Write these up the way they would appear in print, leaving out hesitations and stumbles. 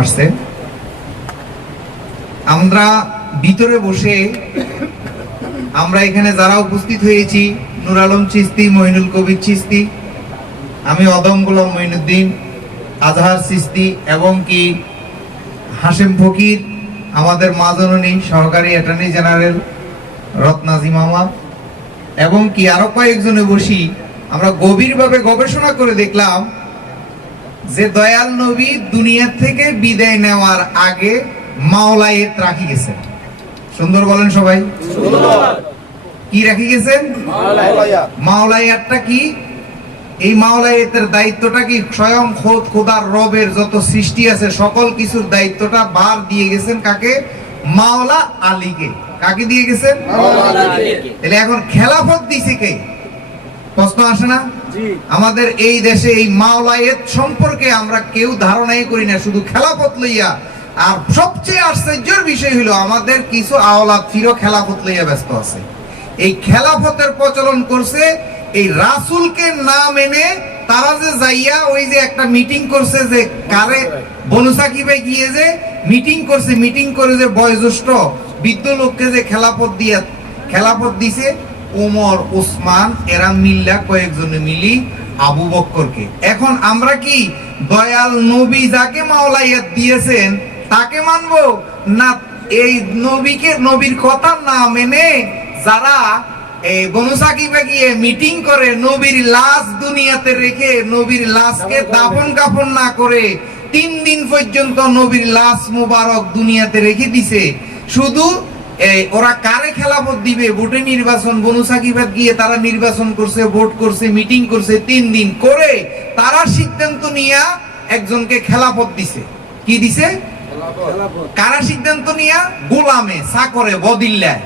আসছে। আমরা ভিতরে বসে আমরা এখানে যারা উপস্থিত হয়েছি, নূর আলম চিস্তি, মঈনুল কবির চিস্তি, আমি অদম গোলাম মঈনুদ্দিন, আজহার চিস্তি এবং কি হাশেম ফকির, আমাদের মা জননী সহকারী অ্যাটর্নি জেনারেল রত্নাজি মামা এবং কি আরো কয়েকজনে বসি আমরা গভীরভাবে গবেষণা করে দেখলাম যে দয়াল নবী দুনিয়া থেকে বিদায় নেওয়ার আগে মাওলায়েত রাখি গেছেন। সুন্দর বলেন সবাই, কি রাখি গেছেন? মাওলায়াতটা কি? এই মাওলায়াতের দায়িত্বটা কি? স্বয়ং খোদার রবের যত সৃষ্টি আছে সকল কিছুর দায়িত্বটা বার দিয়ে গেছেন কাকে? মাওলা আলীকে। কাকে দিয়ে গেছেন? তাহলে এখন খেলাফত দিছে কে? প্রশ্ন আসে না? আমাদের এই দেশে এই মাওলায়াত সম্পর্কে আমরা কেউ ধারণাই করি না, শুধু খেলাফত লইয়া। আর সবচেয়ে আশ্চর্যের বিষয় হলো আমাদের কিছু আওলাদ ফিরো খেলাফত লইয়া ব্যস্ত আছে। এই খেলাফতের প্রচলন করছে এই রাসূলকে না মেনে। তারা যে যাইয়া ওই যে একটা মিটিং করছে, যে কারে বনু সাকিবে গিয়ে যে মিটিং করছে, মিটিং করে যে বয়োজ্যেষ্ঠ বৃদ্ধ লোককে যে খেলাফত দিছে ওমর, ওসমান, এরা মিল্লা কয়েকজনে মিলি আবু বক্করকে। এখন আমরা কি দয়াল নবী যাকে মাওলায়াত দিয়েছেন তাকে মানবো না এই নবীকে, নবীর কথা না মেনে যারা এই বনু সাকিবে গিয়ে মিটিং করে নবীর লাশ দুনিয়াতে রেখে নবীর লাশকে দাফন কাফন না করে 3 দিন পর্যন্ত নবীর লাশ মুবারক দুনিয়াতে রেখে দিছে। শুধু ওরা কারে খেলাফত দিবে? ভোটে নির্বাচন, বনু সাকিবে গিয়ে তারা নির্বাচন করছে, ভোট করছে, মিটিং করছে, 3 দিন করে তারা সিদ্ধান্ত নিয়ে একজনকে খেলাফত দিছে। কি দিছে? কারা সিদ্ধান্ত নিয়া? গোলামে, চাকরে, বদিল্লায়,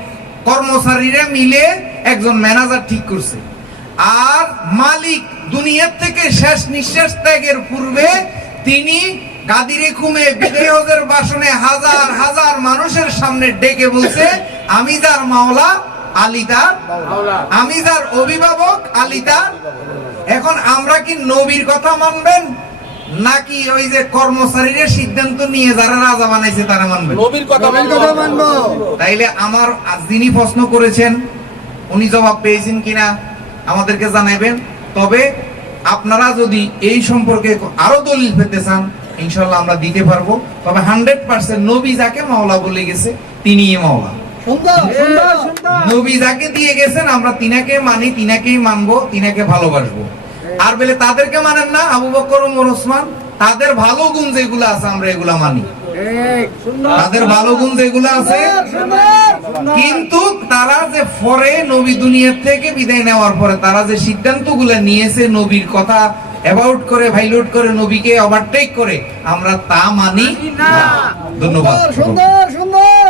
কর্মচারীরা মিলে একজন ম্যানেজার ঠিক করছে। আর মালিক দুনিয়ার থেকে শেষ নিঃশ্বাস ত্যাগের পূর্বে তিনি গাদিরে খুমে বিদায় হজের ভাষণে হাজার হাজার মানুষের সামনে ডেকে বলছে, আমি যার মাওলা আলী তার, আমি যার অভিভাবক আলী তার। এখন আমরা কি নবীর কথা মানবেন নাকি ওই যে কর্মচারীরা সিদ্ধান্ত নিয়ে যারা রাজা বানাইছে তারা মানবেন? নবীর কথা মানবো। তাইলে আমার যিনি প্রশ্ন করেছেন উনি জবাব পেয়েছেন কিনা আমাদেরকে জানাবেন। তবে আপনারা যদি এই সম্পর্কে আরো দলিল পেতে চান ইনশাআল্লাহ আমরা দিতে পারবো। তবে 100% নবী যাকে মাওলা বলে গেছে তিনিই মাওলা। নবী যাকে দিয়ে গেছেন আমরা তিনাকে মানি, তিনাকেই মানবো, তিনাকে ভালোবাসবো। আর বলে তাদেরকে মানেন না, আবু বকর, ওমর, ওসমান, তাদের ভালো গুণ যেগুলো আছে আমরা এগুলা মানি, তাদের ভালো গুণ যেগুলো আছে। কিন্তু তারা যে পরে নবী দুনিয়া থেকে বিদায় নেওয়ার পরে তারা যে সিদ্ধান্তগুলো নিয়েছে নবীর কথা অ্যাবাউট করে, ভাইলুট করে, নবীকে ওভারটেক করে, আমরা তা মানি না। ধন্যবাদ।